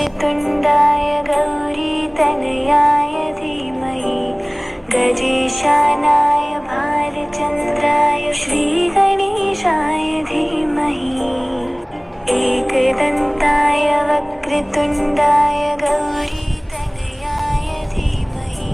वक्रतुण्डाय गौरीतनयाय धीमहि गजेशानाय भालचन्द्राय श्रीगणेशाय धीमहि एकदन्ताय वक्रतुण्डाय गौरीतनयाय धीमहि।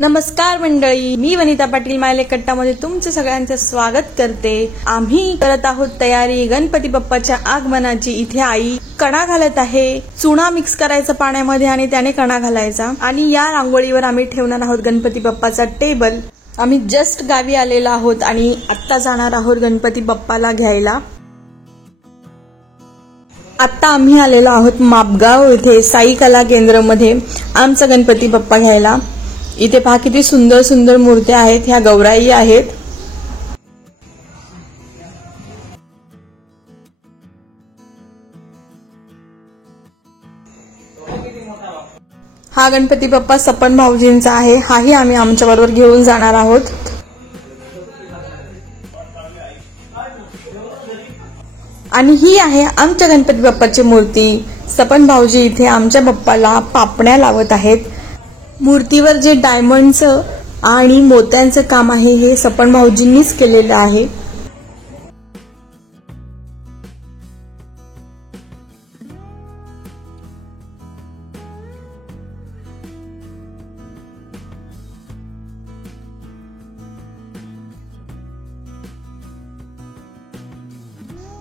नमस्कार मंडळी, मी वनिता पाटील मायले कट्टामध्ये तुमचं सगळ्यांचं स्वागत करते। आम्ही करत आहोत तयारी गणपती बाप्पाच्या आगमनाची। इथे आई कणा घालत आहे। चुना मिक्स करायचा पाण्यामध्ये आणि त्याने कणा घालायचा आणि या रांगोळीवर आम्ही ठेवणार आहोत गणपती बाप्पाचा टेबल। आम्ही जस्ट गावी आलेलो आहोत आणि आता जाणार आहोत गणपती बाप्पाला घ्यायला। आता आम्ही आलेलो आहोत मापगाव इथे साई कला केंद्रामध्ये आमचा गणपती बाप्पा घ्यायला। इथे पहा किती सुंदर सुंदर मूर्त्या आहेत, ह्या गौराई आहेत। हा गणपती बाप्पा सपन भाऊजींचा आहे, हाही आम्ही आमच्या बरोबर घेऊन जाणार आहोत। आणि ही आहे आमच्या गणपती बाप्पाची मूर्ती। सपन भाऊजी इथे आमच्या बाप्पाला पापण्या लावत आहेत। मूर्तीवर जे डायमंडचं आणि मोत्यांचं काम आहे हे सपन भाऊजींनीच केलेलं आहे।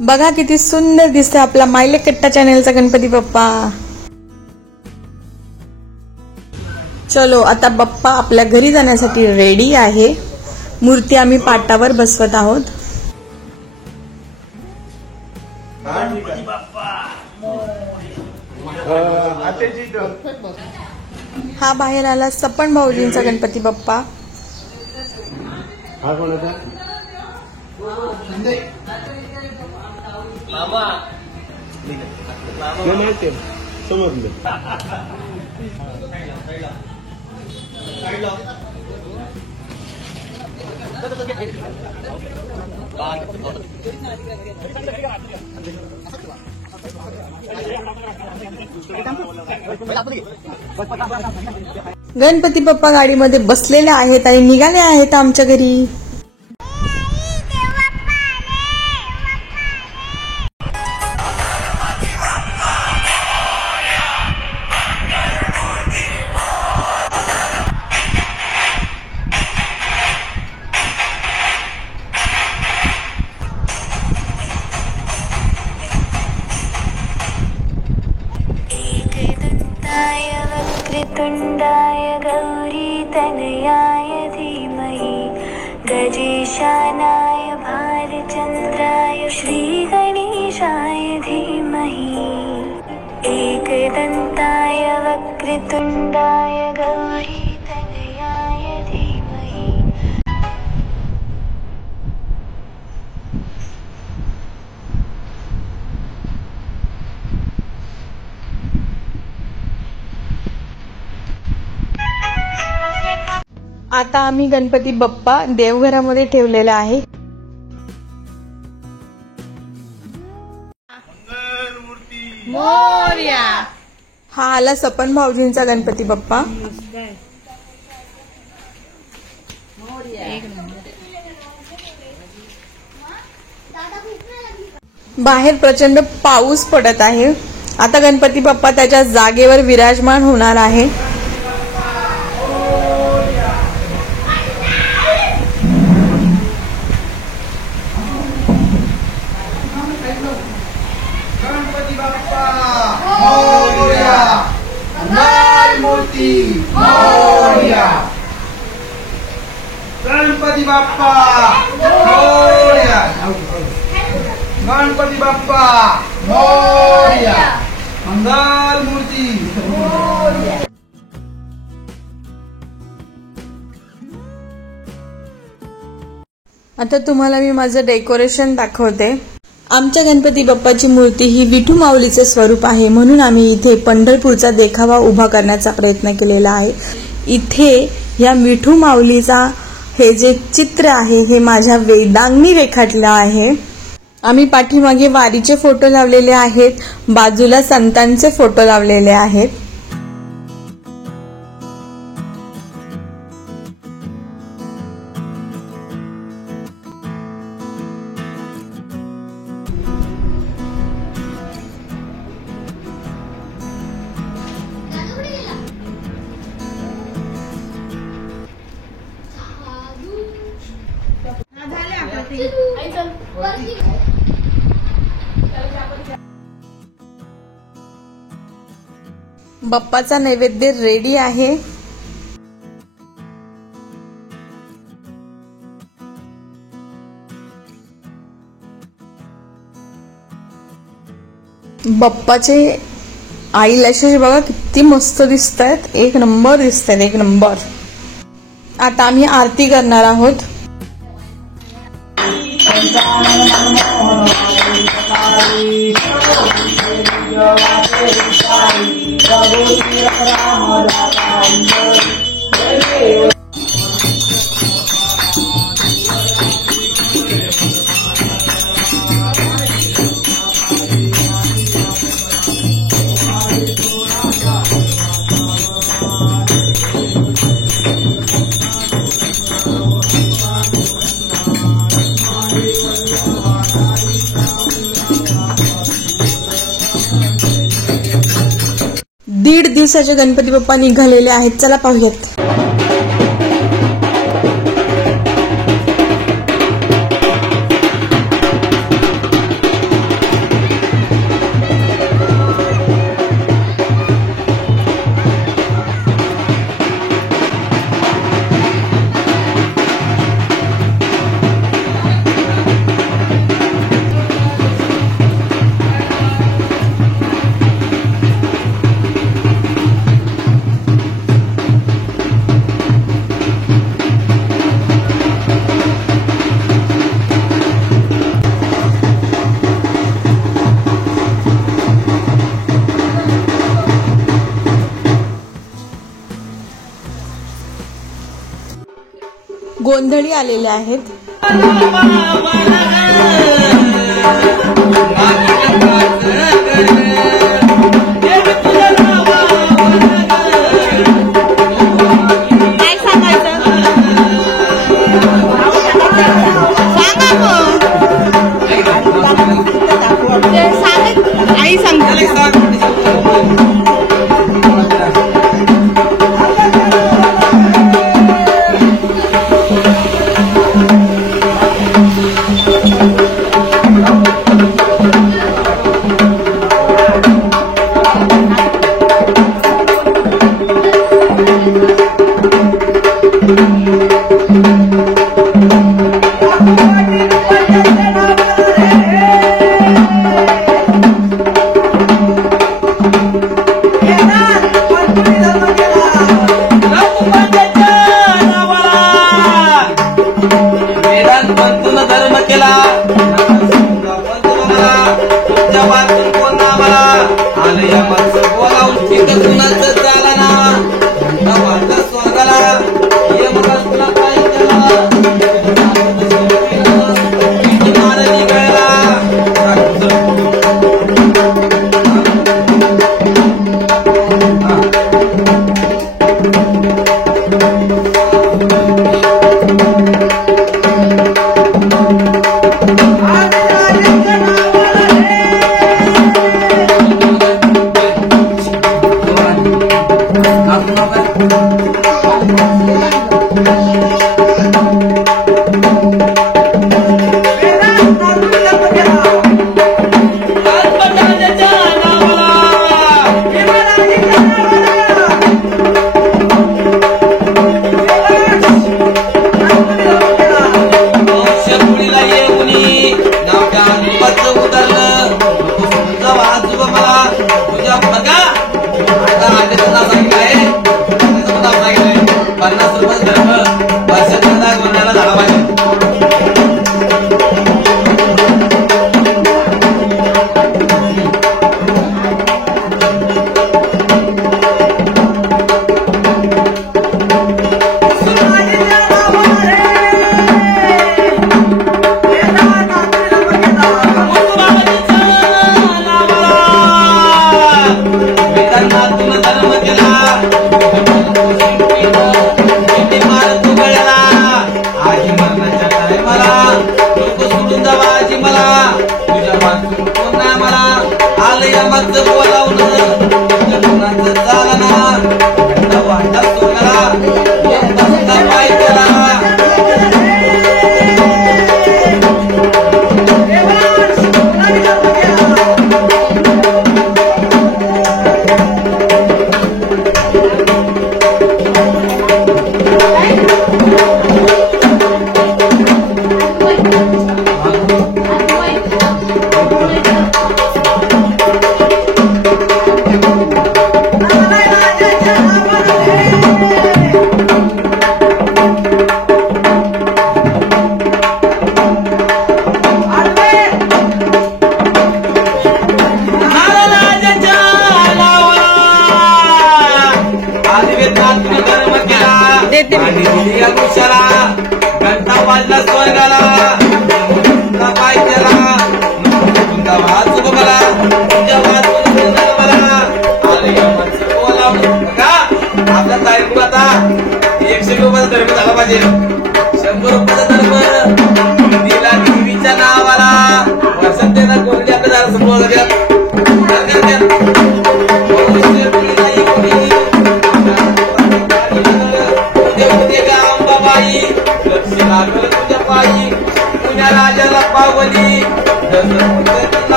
बघा किती सुंदर दिसते आपला मायले कट्टा चॅनेलचा गणपती बाप्पा। चलो आता बाप्पा आपल्या घरी जाण्यासाठी रेडी आहे। मूर्ती आम्ही पाटावर बसवत आहोत। हा बाहेर आला सपन भाऊजींचा गणपती बाप्पा। गणपती बाप्पा गाडीमध्ये बसलेले आहेत आणि निघाले आहेत आमच्या घरी। तनयाय धीमहि गजेशानाय भालचन्द्राय श्रीगणेशाय धीमहि एकदन्ताय वक्रतुण्डाय गौरीतनयाय धीमहि। आता आम्ही गणपती बाप्पा देवघरामध्ये ठेवलेला आहे। मोरया हा आला सपन भाऊजींचा गणपती बाप्पा। बाहेर प्रचंड पाऊस पडत आहे। आता गणपती बाप्पा त्याच्या जागेवर विराजमान होणार आहे। गणपती बाप्पा मोरया, मूर्ती मोरया, गणपती बाप्पा मोरया, गणपती बाप्पा मोरया, मंगल मूर्ती मोरया। आता तुम्हाला मी माझं डेकोरेशन दाखवते। आमच्या गणपती बाप्पाची मूर्ती ही विठू माऊलीचे स्वरूप आहे, म्हणून आम्ही इथे पंढरपूरचा देखावा उभा करण्याचा प्रयत्न केलेला आहे। इथे या विठू माऊलीचा हे जे चित्र आहे हे माझ्या वेदांनी रेखाटलं आहे। आम्ही पाठीमागे वारीचे फोटो लावलेले आहेत, बाजूला संतांचे फोटो लावलेले आहेत। बाप्पाचा नैवेद्य रेडी आहे। बाप्पाचे आई लॅशेस बघा किती मस्त दिसतायत, एक नंबर दिसतायत, एक नंबर। आता आम्ही आरती करणार आहोत। दीड दिवसाचे गणपती बाप्पा निघालेले आहेत, चला पाहूयात। गोंधळी आलेले आहेत। काय सांगायचं? आई सांगते।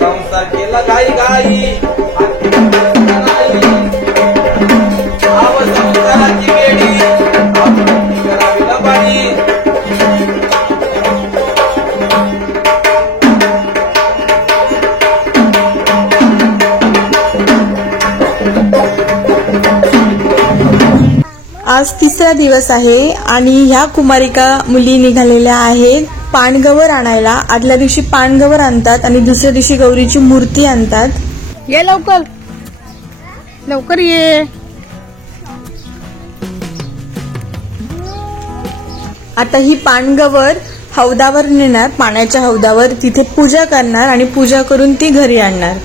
संसार केला घाई घाई संसाराची वेडी करावी पाणी आज तिसरा दिवस आहे आणि ह्या कुमारिका मुली निघालेल्या आहेत पाणगवर आणायला. आदल्या दिवशी पाणगवर आणतात आणि दुसऱ्या दिवशी गौरीची मूर्ती आणतात. ये लवकर लवकर ये. आता ही पाणगवर हौदावर नेणार, पाण्याच्या हौदावर तिथे पूजा करणार आणि पूजा करून ती घरी आणणार.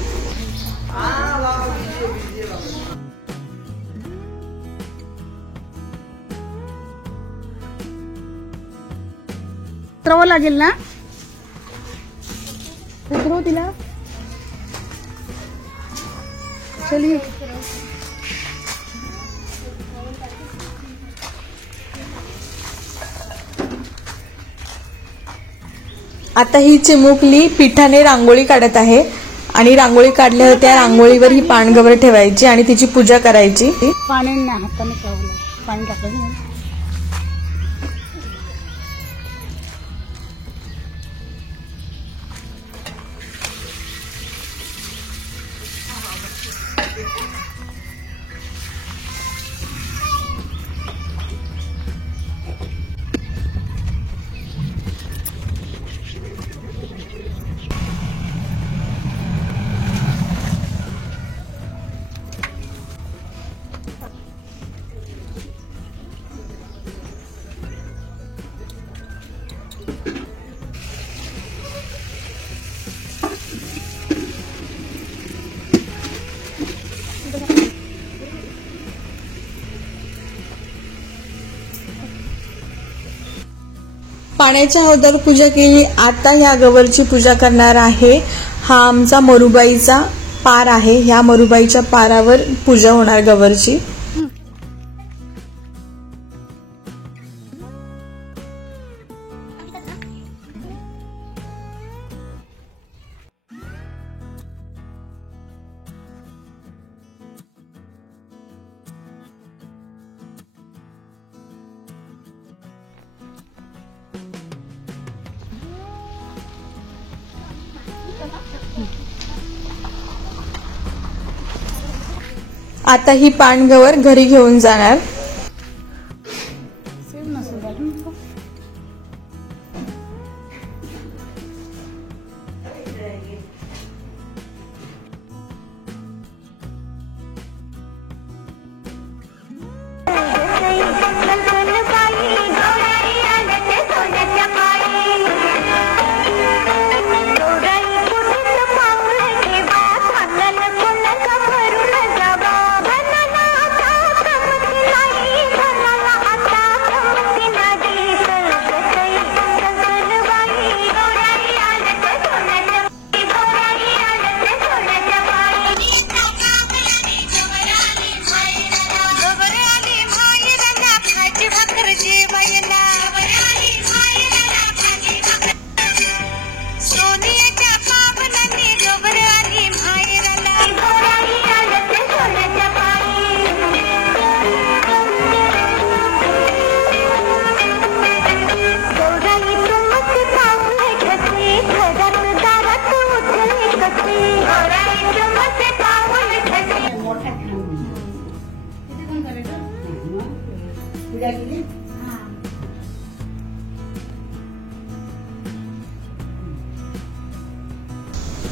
उतरावं लागेल ना, उतरव तिला. चलिए आता ही चिमुकली पिठाने रांगोळी काढत आहे आणि रांगोळी काढल्यावर त्या रांगोळीवर ही पाणगवर ठेवायची आणि तिची पूजा करायची. पाण्याने हाताने पाणी टाकलं ना. पाण्याच्या हौदावर पूजा केली. आता ह्या गवरची पूजा करणार आहे. हा आमचा मरुबाईचा पार आहे. ह्या मरुबाईच्या पारावर पूजा होणार गवरची. आता ही पानगवर घरी घेऊन जाणार.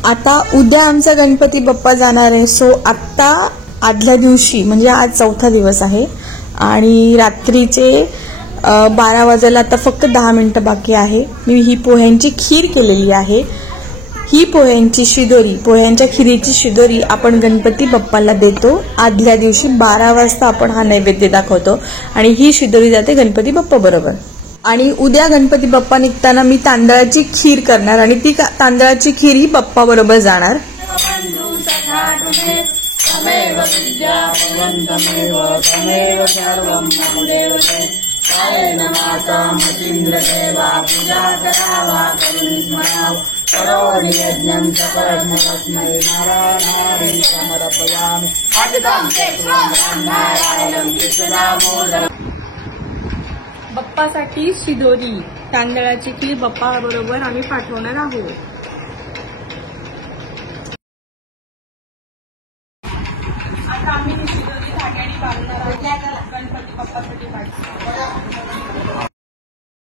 आता उद्या आमचा गणपती बाप्पा जाणार आहे. सो आत्ता आदल्या दिवशी म्हणजे आज 4था दिवस आहे आणि रात्रीचे 12 वाजायला आता फक्त 10 मिनिटं बाकी आहे. मी ही पोह्यांची खीर केलेली आहे. ही पोह्यांची शिदोरी, पोह्यांच्या खिरीची शिदोरी आपण गणपती बाप्पाला देतो. आदल्या दिवशी 12 वाजता आपण हा नैवेद्य दाखवतो आणि ही शिदोरी जाते गणपती बाप्पा बरोबर. आणि उद्या गणपती बाप्पा निघताना मी तांदळाची खीर करणार आणि ती तांदळाची खीर ही बाप्पा बरोबर जाणार. बाप्पासाठी शिदोरी तांदळाची खीर बाप्पा बरोबर आम्ही पाठवणार आहोत. आता आम्ही ही शिदोरी धाग्याने बांधणार आहोत गणपती बाप्पासाठी पाठवणार.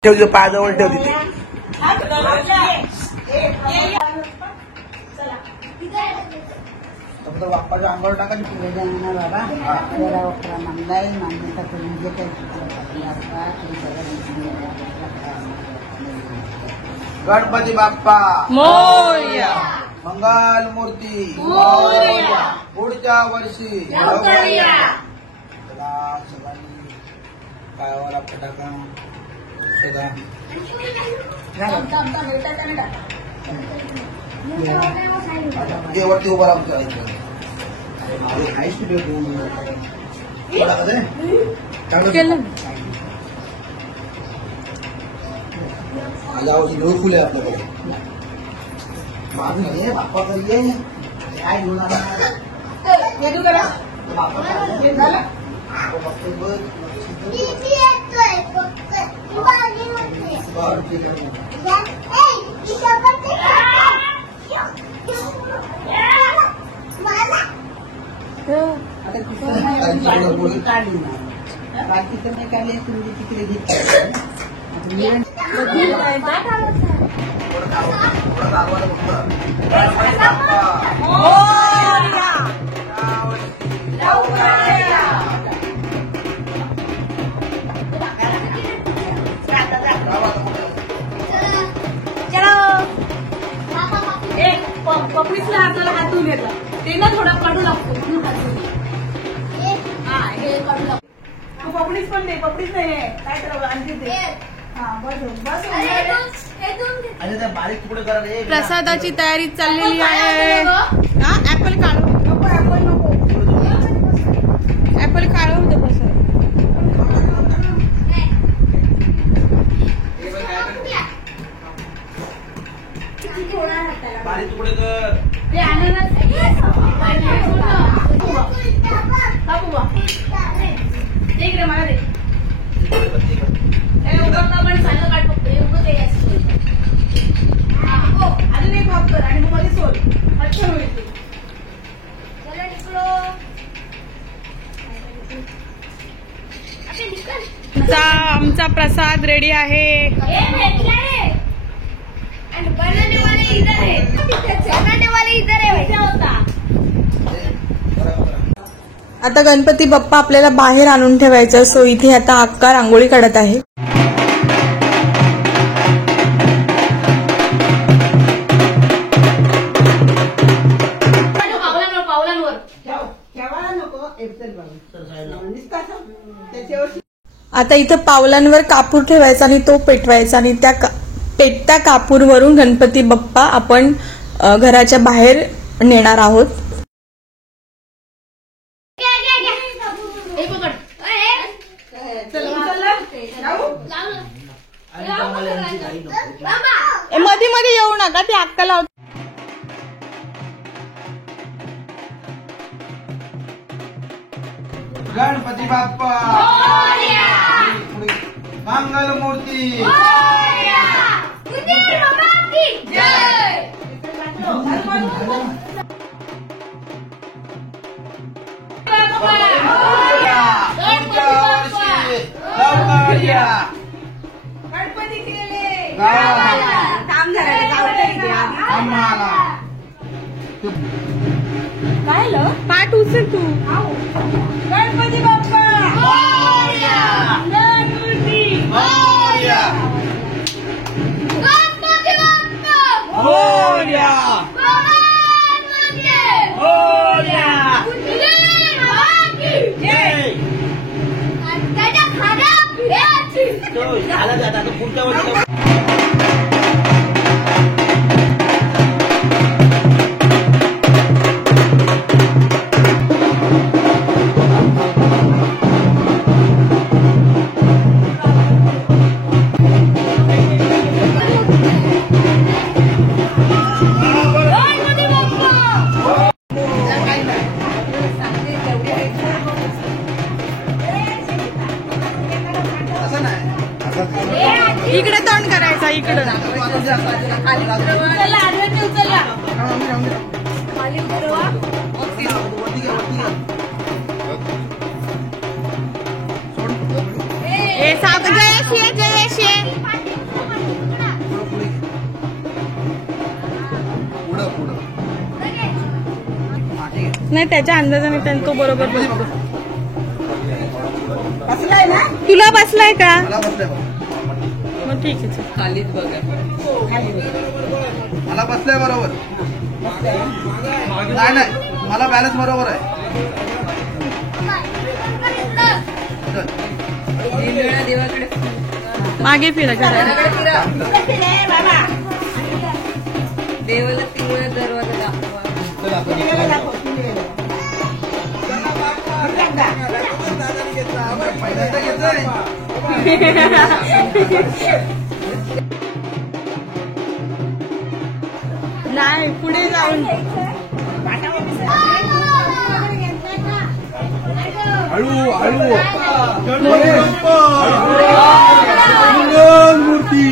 ठेव पायाजवळ ठेव तिथे. बाप्पाच्या अंगावर टाकायची बाबा तेरा वक्रा मंदाई मान्यता करून जे काही गणपती बाप्पा मोरया. मंगल मूर्ती मोरया. पुढच्या वर्षी चला सगळ्यांनी पायावर फटाका सगळा वरती उभा राहून फुले आपल्याकडे बाप्पा करिये काय घेऊन बरं, ठीक आहे. आता तिकडे काढली ना बाकीचं नाही काढले तुम्ही तिकडे घेतली पपडीसला आपल्याला हातून घेतला ते ना थोडा काढू लागतो हे काढू लागतो पपडीस पण दे पपडीच नाही काय करावं आणखी ते आणि त्या बारीक तुकडे करा रे. प्रसादाची तयारी चाललेली आहे. ऍपल काढू ऍपल काढू होतं प्रसाद बारीक तुकडे कर. आमचा प्रसाद रेडी आहे. आता गणपती बाप्पा आपल्याला बाहेर आणून ठेवायचा सो इथे आता अक्का रांगोळी काढत आहे. आता इथं पावलांवर कापूर ठेवायचा आणि तो पेटवायचा आणि त्या पेटत्या कापूरवरून गणपती बाप्पा आपण घराच्या बाहेर नेणार आहोत. मध्ये मध्ये येऊ नका ते अक्काला. गणपती बाप्पा मंगल मूर्ती गणपती केले काम काय पाठ उचल तू. गणपती बाप्पा पुढच्या वर्षी इकडे तोंड करायचा इकडे. नाही त्याच्या अंदाजाने त्यांनी तो बरोबर बसतो. तुला बसलाय का? मग ठीक आहे खालीच बघा. मला बसलाय बरोबर. नाही नाही मला बॅलन्स बरोबर आहे. मागे फिरा घराला. देवाला पिवळा दरवाजा दाखवा. नाही पुढे जाऊन हळू हळू गणपती मंगल मूर्ती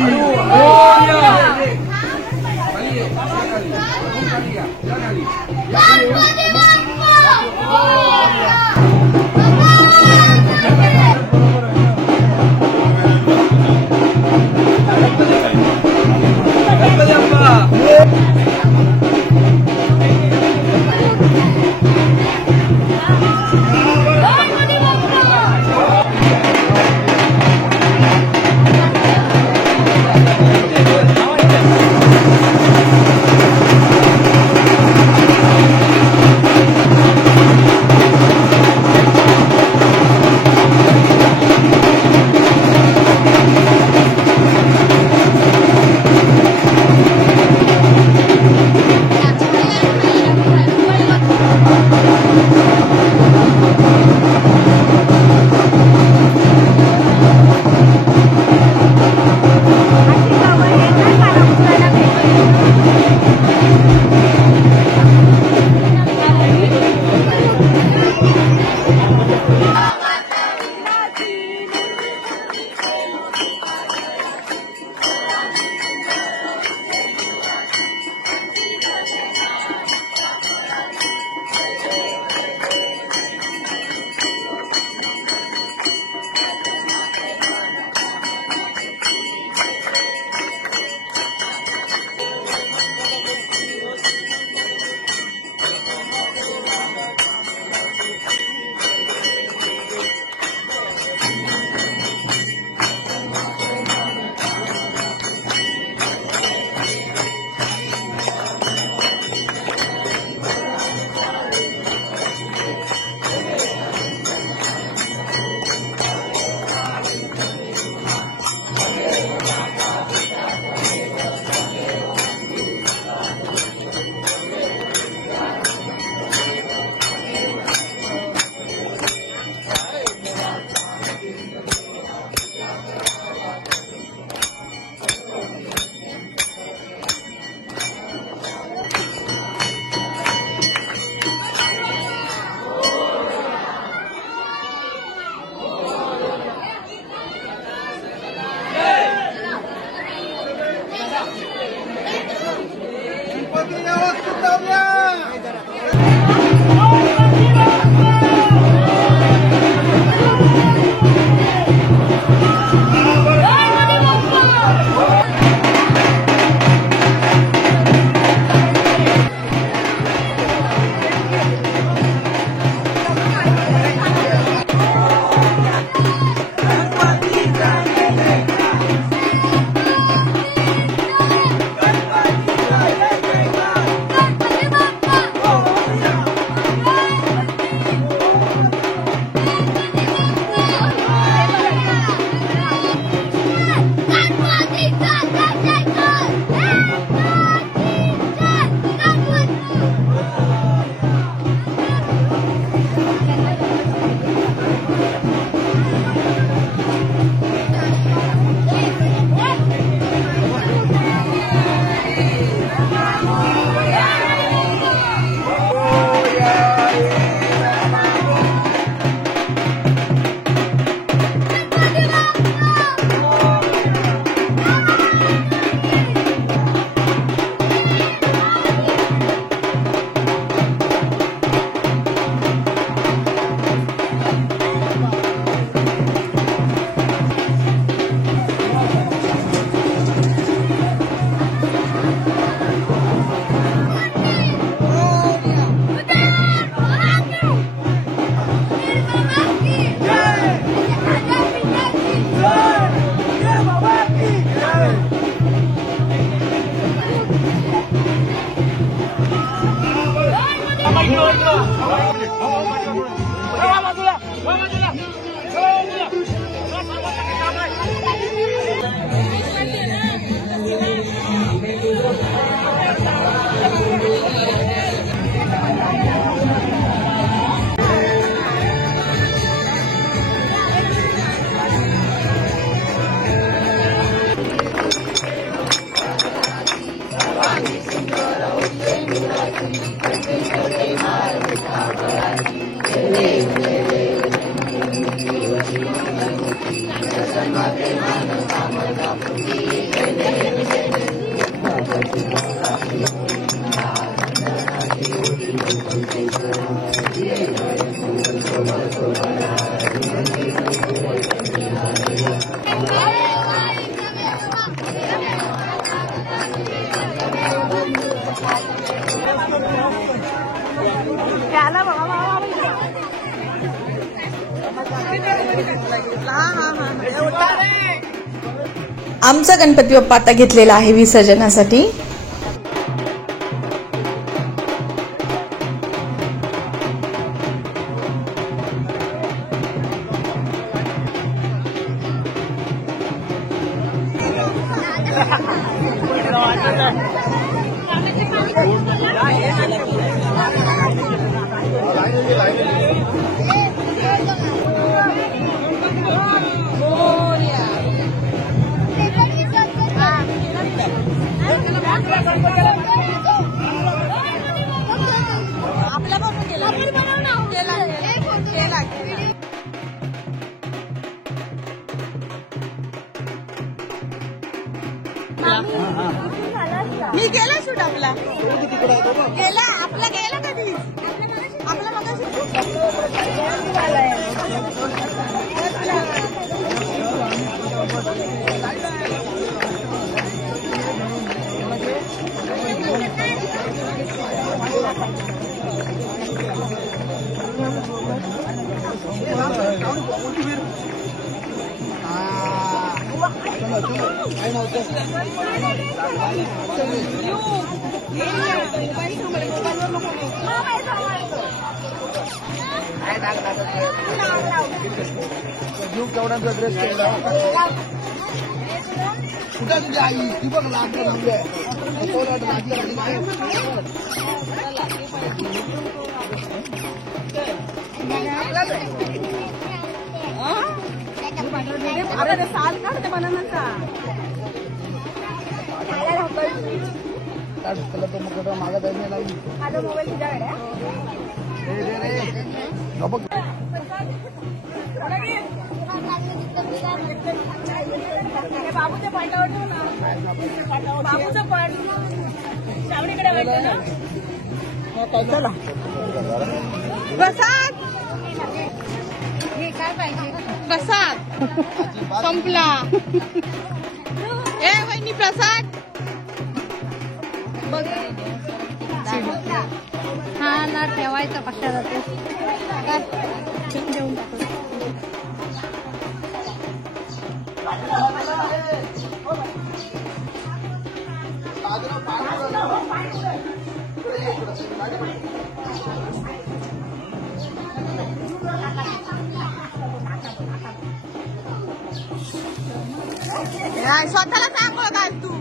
आमचा गणपती बाप्पा आता घेतलेला आहे विसर्जनासाठी. मी गेला शूट आपला गेला आपला गेला कधी आपला केवढ्यांचा ड्रेस कुठे तुझी आई ती बघ लागलं अरे साल काढते मला मागत माझा मोबाईल तुझ्याकडे बघ बाबूच्या पाठावर ठेव ना बाबूचा पाठ शावणीकडे भेटतो ना चला प्रसाद काय पाहिजे प्रसाद संपला ए वहिनी प्रसाद बघ हा ना ठेवायचा कशाला देऊन स्वतःला सांग काय तू